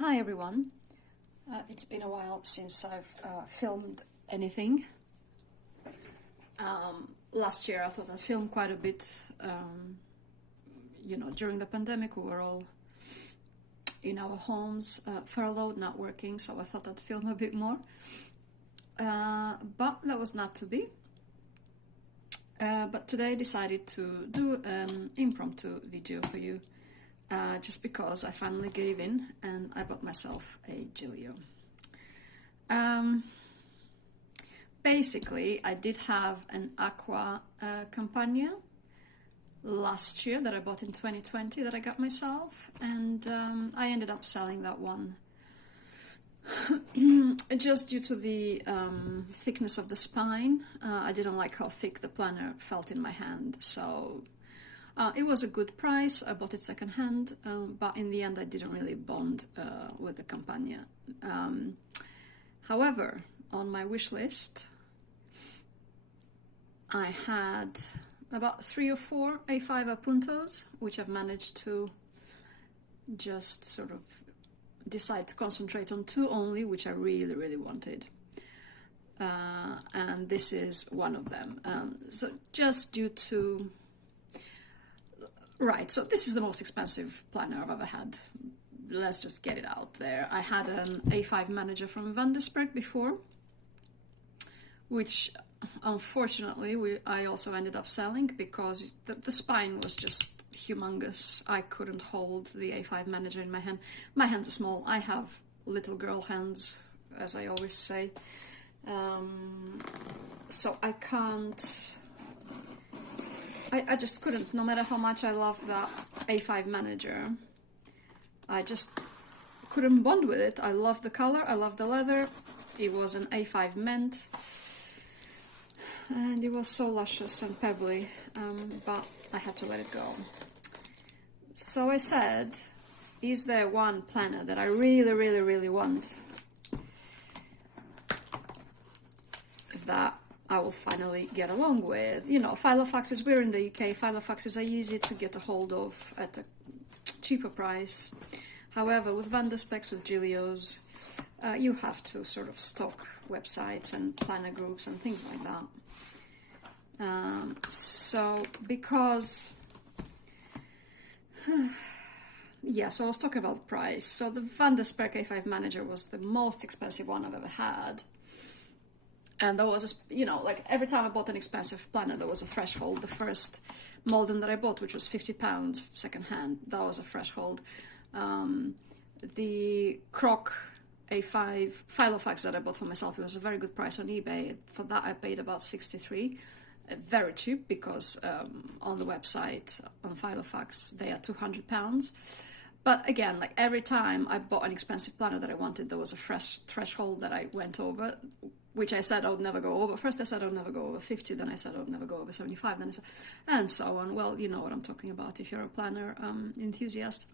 Hi everyone. It's been a while since I've filmed anything. Last year I thought I'd film quite a bit. During the pandemic we were all in our homes, furloughed, not working, so I thought I'd film a bit more. But that was not to be. But today I decided to do an impromptu video for you. Just because I finally gave in and I bought myself a Gillio. Basically, I did have an Aqua Campagna last year that I bought in 2020 that I got myself, and I ended up selling that one just due to the thickness of the spine. I didn't like how thick the planner felt in my hand, so it was a good price. I bought it secondhand, but in the end I didn't really bond with the Campagna. However, on my wish list I had about 3 or 4 A5 Appuntos, which I've managed to just sort of decide to concentrate on 2 only, which I really wanted. And this is one of them. So just due to... Right, so this is the most expensive planner I've ever had. Let's just get it out there. I had an A5 Manager from Vandersberg before, which unfortunately I also ended up selling because the spine was just humongous. I couldn't hold the A5 Manager in my hand. My hands are small. I have little girl hands, as I always say. So I can't... I just couldn't, no matter how much I love that A5 Manager. I just couldn't bond with it. I love the color, I love the leather. It was an A5 Mint, and it was so luscious and pebbly, but I had to let it go. So I said, is there one planner that I really want that I will finally get along with? You know, Filofaxes, we're in the UK, Filofaxes are easy to get a hold of at a cheaper price. However, with Vanderspecs, with Gillios, you have to sort of stock websites and planner groups and things like that. So because... yeah, so I was talking about price. So the Vandersberg A5 Manager was the most expensive one I've ever had. And there was, like every time I bought an expensive planner, there was a threshold. The first Malden that I bought, which was £50 secondhand, that was a threshold. The Croco A5 Filofax that I bought for myself, it was a very good price on eBay. For that I paid about 63. Very cheap, because on the website, on Filofax, they are £200. But again, like every time I bought an expensive planner that I wanted, there was a fresh threshold that I went over, which I said I would never go over. First I said I would never go over 50, then I said I would never go over 75, then I said, and so on. Well, you know what I'm talking about if you're a planner enthusiast.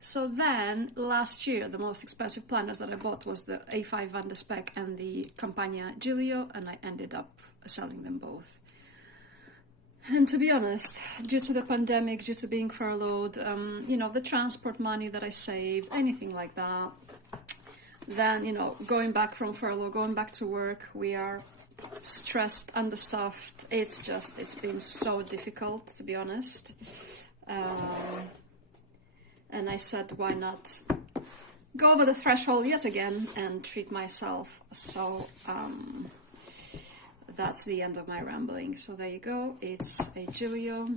So then, last year, the most expensive planners that I bought was the A5 Vanderspec and the Campagna Gillio, and I ended up selling them both. And to be honest, due to the pandemic, due to being furloughed, the transport money that I saved, anything like that, then, going back from furlough, going back to work, we are stressed, understaffed. It's been so difficult, to be honest. And I said, why not go over the threshold yet again and treat myself? So that's the end of my rambling. So there you go. It's a Gillio,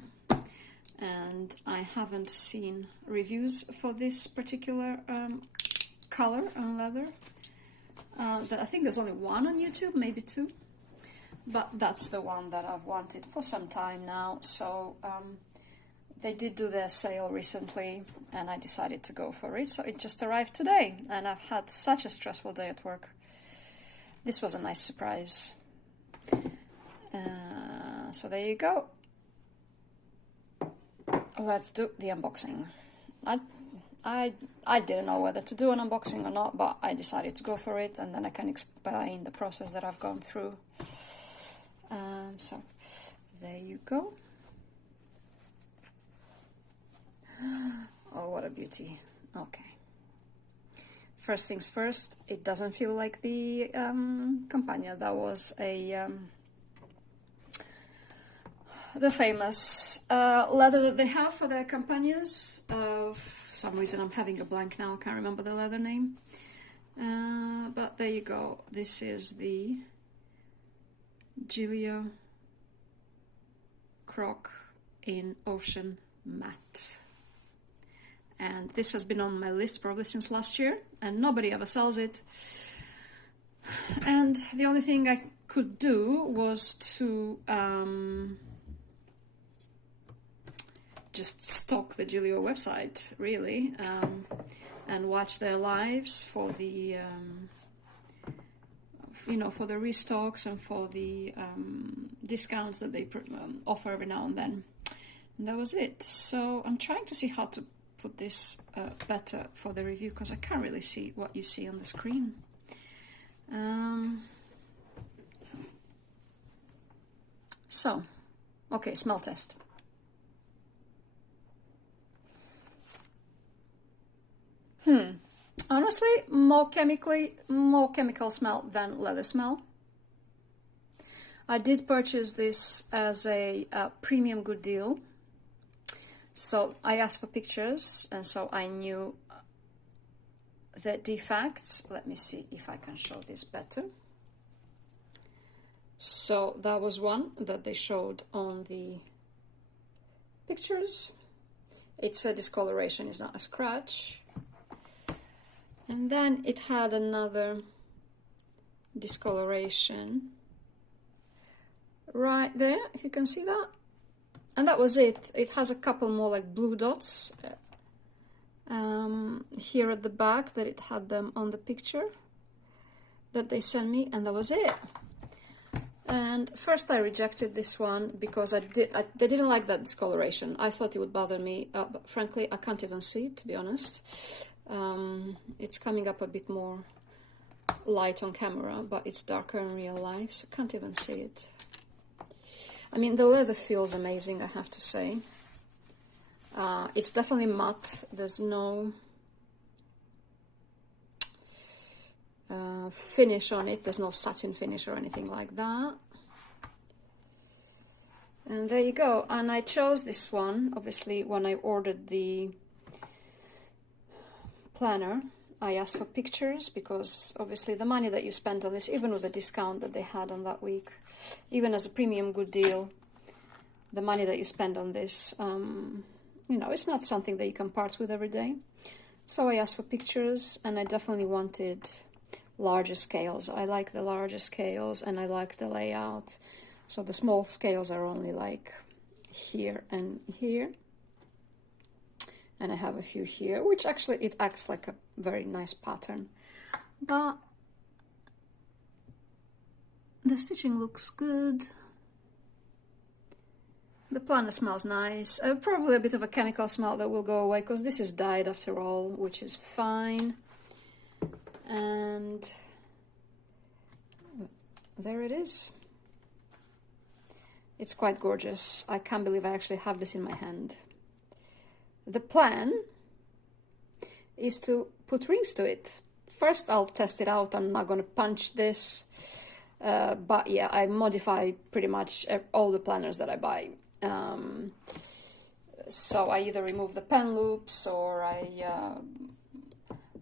and I haven't seen reviews for this particular color and leather. I think there's only one on YouTube, maybe 2, but that's the one that I've wanted for some time now. So they did do their sale recently, and I decided to go for it. So it just arrived today, and I've had such a stressful day at work. This was a nice surprise. So there you go. Let's do the unboxing. I didn't know whether to do an unboxing or not, but I decided to go for it, and then I can explain the process that I've gone through. So there you go. Oh, what a beauty. Okay. first things first, it doesn't feel like the Campagna. That was a the famous leather that they have for their Campagnas. For some reason I'm having a blank now, I can't remember the leather name. But there you go, this is the Gillio Croc in Ocean Matte. And this has been on my list probably since last year, and nobody ever sells it. And the only thing I could do was to just stalk the Gillio website, really, and watch their lives for the, you know, for the restocks and for the discounts that they offer every now and then. And that was it. So I'm trying to see how to put this better for the review, because I can't really see what you see on the screen. So, okay, smell test. Honestly, more chemical smell than leather smell. I did purchase this as a premium good deal. So I asked for pictures, and so I knew the defects. Let me see if I can show this better. So that was one that they showed on the pictures. It's a discoloration, it's not a scratch. And then it had another discoloration right there, if you can see that. And that was it. It has a couple more like blue dots here at the back that it had them on the picture that they sent me, and that was it. And first I rejected this one because they didn't like that discoloration. I thought it would bother me, but frankly I can't even see it, to be honest. It's coming up a bit more light on camera, but it's darker in real life, so I can't even see it. I mean, the leather feels amazing, I have to say. It's definitely matte. There's no finish on it. There's no satin finish or anything like that. And there you go. And I chose this one, obviously, when I ordered the planner. I asked for pictures because obviously the money that you spent on this, even with the discount that they had on that week, even as a premium good deal, the money that you spend on this, you know, it's not something that you can part with every day. So I asked for pictures, and I definitely wanted larger scales. I like the larger scales, and I like the layout. So the small scales are only like here and here. And I have a few here, which actually it acts like a very nice pattern. But the stitching looks good. The planner smells nice. Probably a bit of a chemical smell that will go away because this is dyed after all, which is fine. And there it is. It's quite gorgeous. I can't believe I actually have this in my hand. The plan is to put rings to it. First I'll test it out. I'm not going to punch this. But yeah, I modify pretty much all the planners that I buy. So I either remove the pen loops, or I,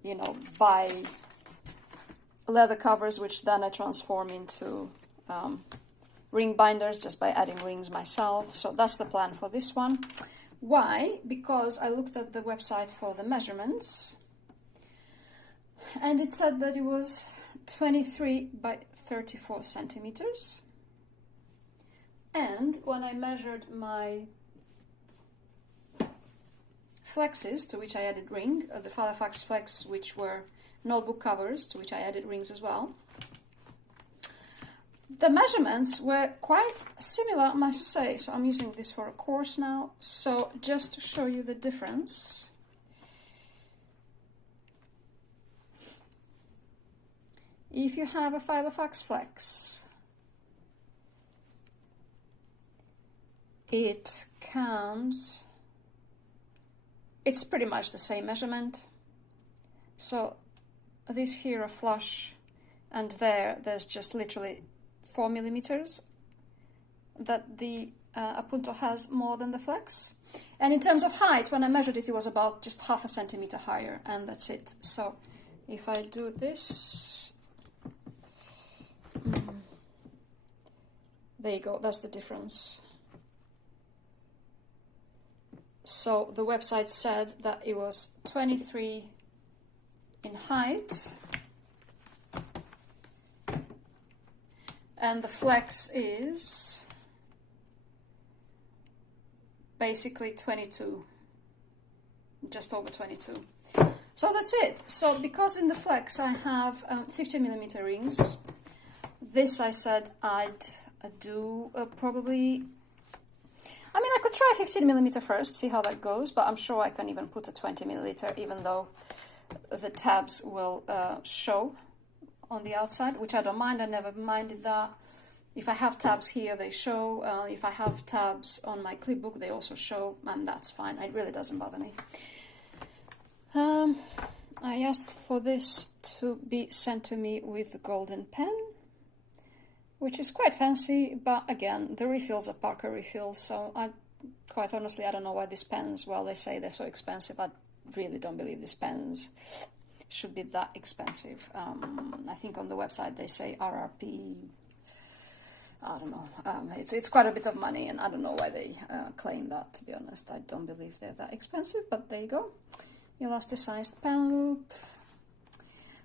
you know, buy leather covers, which then I transform into ring binders just by adding rings myself. So that's the plan for this one. Why? Because I looked at the website for the measurements, and it said that it was 23 by 34 centimeters. And when I measured my flexes, to which I added ring, the Filofax flex, which were notebook covers, to which I added rings as well, the measurements were quite similar, I must say. So I'm using this for a course now. So just to show you the difference, if you have a Filofax flex, it comes, it's pretty much the same measurement. So this here a flush, and there's just literally 4 millimeters that the Appunto has more than the Flex. And in terms of height, when I measured it, it was about just half a centimeter higher, and that's it. So if I do this, there you go, that's the difference. So the website said that it was 23 in height, and the Flex is basically 22, just over 22. So that's it. So because in the Flex I have 50 millimeter rings, this I said I'd do probably, I mean, I could try 15 millimeter first, see how that goes, but I'm sure I can even put a 20 milliliter, even though the tabs will show on the outside, which I don't mind. I never minded that. If I have tabs here, they show. If I have tabs on my clipbook, they also show, and that's fine. It really doesn't bother me. I asked for this to be sent to me with the golden pen, which is quite fancy, but again, the refills are Parker refills, so quite honestly, I don't know why these pens, well, they say they're so expensive. I really don't believe these pens should be that expensive. I think on the website they say RRP, I don't know. It's quite a bit of money, and I don't know why they claim that, to be honest. I don't believe they're that expensive, but there you go. Elasticized pen loop.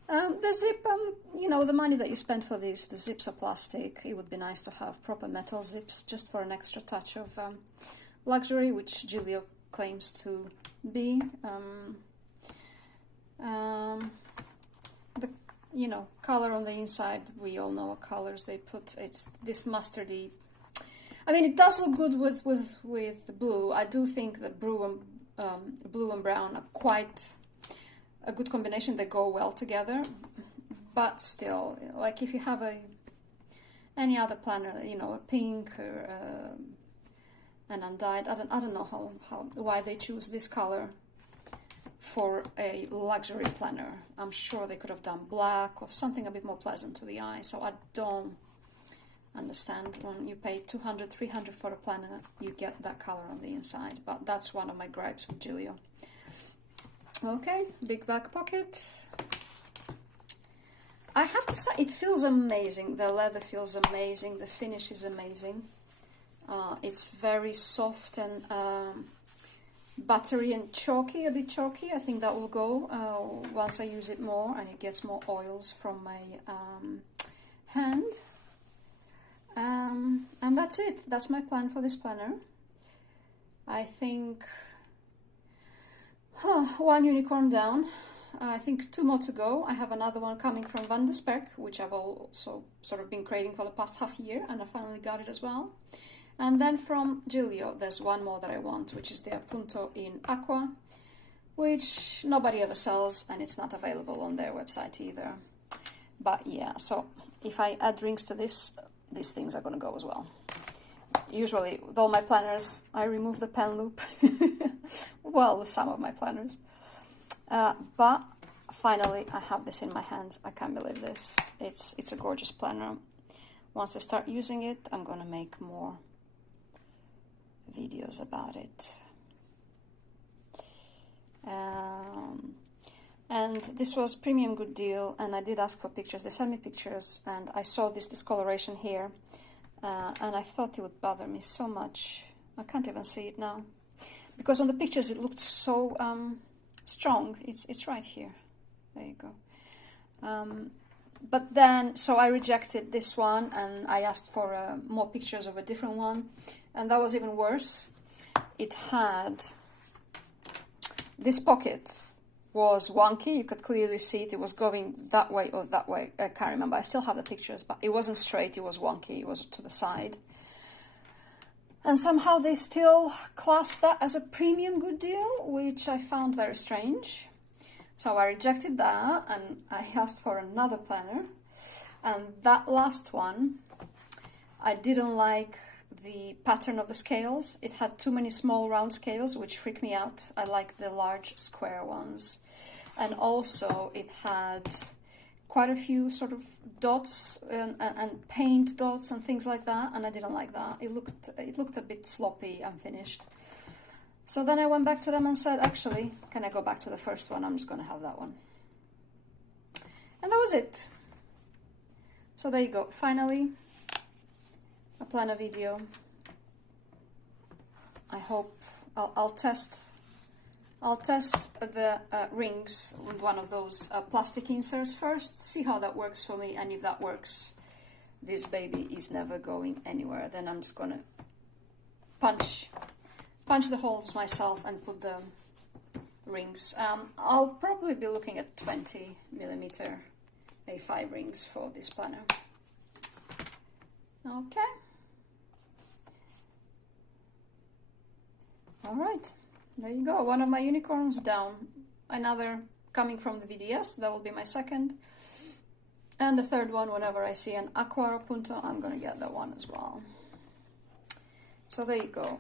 The zip, you know, the money that you spend for this, the zips are plastic. It would be nice to have proper metal zips just for an extra touch of luxury, which Gillio claims to be. The, you know, color on the inside, we all know what colors they put. It's this mustardy. I mean, it does look good with the blue. I do think that blue and brown are quite a good combination. They go well together, but still, like if you have any other planner, you know, a pink or an undyed, I don't know why they choose this color for a luxury planner. I'm sure they could have done black or something a bit more pleasant to the eye. So I don't understand when you pay 200, 300 for a planner, you get that color on the inside. But that's one of my gripes with Gillio. Okay, big back pocket. I have to say, it feels amazing. The leather feels amazing. The finish is amazing. It's very soft and buttery and chalky, a bit chalky. I think that will go once I use it more and it gets more oils from my hand. And that's it. That's my plan for this planner. I think one unicorn down. I think 2 more to go. I have another one coming from Van de Sperk, which I've also sort of been craving for the past half year, and I finally got it as well. And then from Gillio, there's one more that I want, which is the Appunto in Aqua, which nobody ever sells, and it's not available on their website either. But yeah, so if I add rings to this, these things are going to go as well. Usually, with all my planners, I remove the pen loop. Well, with some of my planners. But finally, I have this in my hand. I can't believe this. It's a gorgeous planner. Once I start using it, I'm going to make more videos about it. And this was premium good deal, and I did ask for pictures. They sent me pictures, and I saw this discoloration here, and I thought it would bother me so much. I can't even see it now, because on the pictures it looked so strong. It's right here. There you go. But then, so I rejected this one, and I asked for more pictures of a different one, and that was even worse. It had, this pocket was wonky. You could clearly see it. It was going that way or that way. I can't remember. I still have the pictures, but it wasn't straight. It was wonky. It was to the side. And somehow they still classed that as a premium good deal, which I found very strange. So I rejected that, and I asked for another planner. And that last one, I didn't like the pattern of the scales. It had too many small round scales, which freaked me out. I like the large square ones. and also it had quite a few sort of dots and paint dots and things like that, and I didn't like that. It looked a bit sloppy and finished. So then I went back to them and said, actually, can I go back to the first one? I'm just going to have that one. And that was it. So there you go. Finally, a planner video. I hope I'll test the rings with one of those plastic inserts first, see how that works for me, and if that works, this baby is never going anywhere. Then I'm just gonna punch the holes myself and put the rings. I'll probably be looking at 20mm A5 rings for this planner. Okay. All right. There you go, one of my unicorns down. Another coming from the VDS, that will be my second. And the third one, whenever I see an Aqua Appunto, I'm gonna get that one as well. So there you go.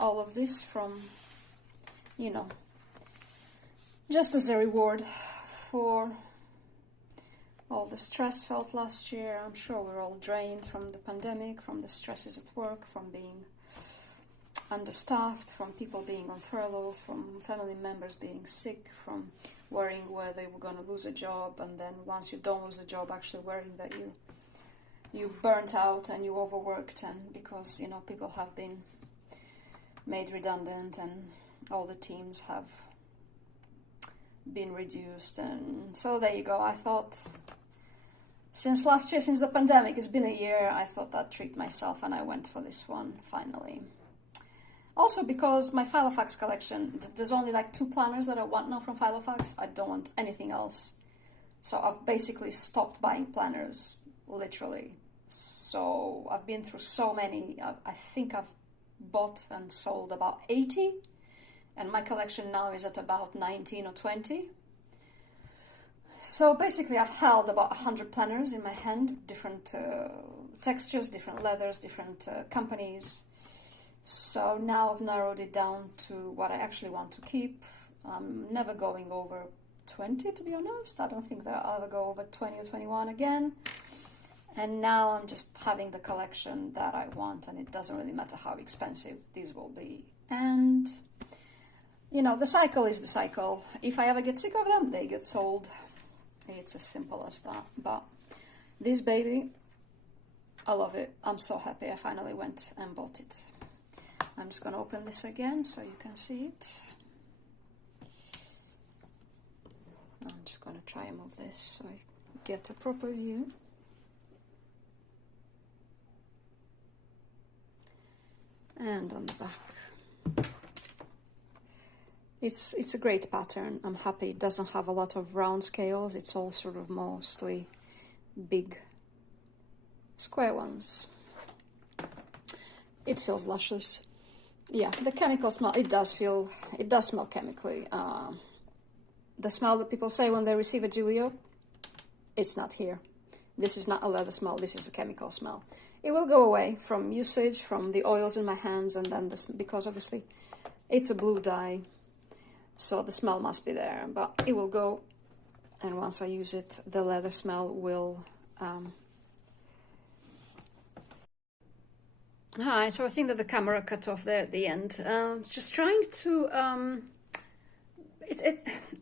All of this from, you know, just as a reward for all the stress felt last year. I'm sure we're all drained from the pandemic, from the stresses at work, from being understaffed, from people being on furlough, from family members being sick, from worrying where they were going to lose a job, and then once you don't lose a job, actually worrying that you burnt out and you overworked, and because, you know, people have been made redundant and all the teams have been reduced. And so there you go. I thought, since last year, since the pandemic, it's been a year, I thought I'd treat myself, and I went for this one finally. Also because my Filofax collection, there's only like 2 planners that I want now from Filofax. I don't want anything else. So I've basically stopped buying planners, literally. So I've been through so many. I think I've bought and sold about 80. And my collection now is at about 19 or 20. So basically I've held about 100 planners in my hand. Different textures, different leathers, different companies. So now I've narrowed it down to what I actually want to keep. I'm never going over 20, to be honest. I don't think that I'll ever go over 20 or 21 again. And now I'm just having the collection that I want, and it doesn't really matter how expensive these will be. And, you know, the cycle is the cycle. If I ever get sick of them, they get sold. It's as simple as that. But this baby, I love it. I'm so happy I finally went and bought it. I'm just going to open this again so you can see it. I'm just going to try and move this so you get a proper view. And on the back. It's a great pattern. I'm happy it doesn't have a lot of round scales. It's all sort of mostly big square ones. It feels luscious. Yeah, the chemical smell, it does smell chemically. The smell that people say when they receive a Gillio, it's not here. This is not a leather smell, this is a chemical smell. It will go away from usage, from the oils in my hands, and then this, because obviously it's a blue dye, so the smell must be there, but it will go, and once I use it, the leather smell will... Hi, so I think that the camera cut off there at the end. Just trying to...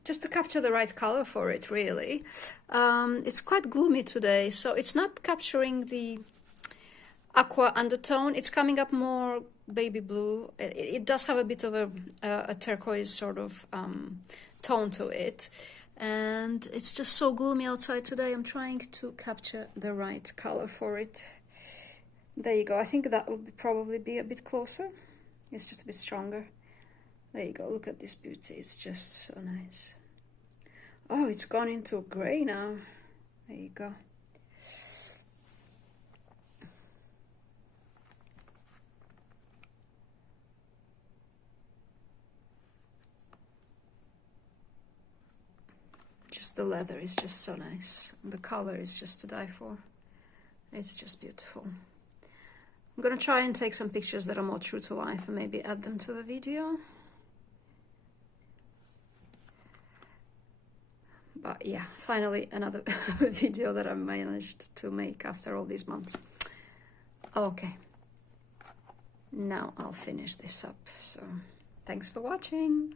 just to capture the right color for it, really. It's quite gloomy today, so it's not capturing the aqua undertone. It's coming up more baby blue. It does have a bit of a turquoise sort of tone to it, and it's just so gloomy outside today. I'm trying to capture the right color for it. There you go. I think that would probably be a bit closer. It's just a bit stronger. There you go. Look at this beauty. It's just so nice. Oh, it's gone into grey now. There you go. Just the leather is just so nice. The color is just to die for. It's just beautiful. I'm gonna try and take some pictures that are more true to life and maybe add them to the video. But yeah, finally another video that I managed to make after all these months. Okay, now I'll finish this up. So thanks for watching.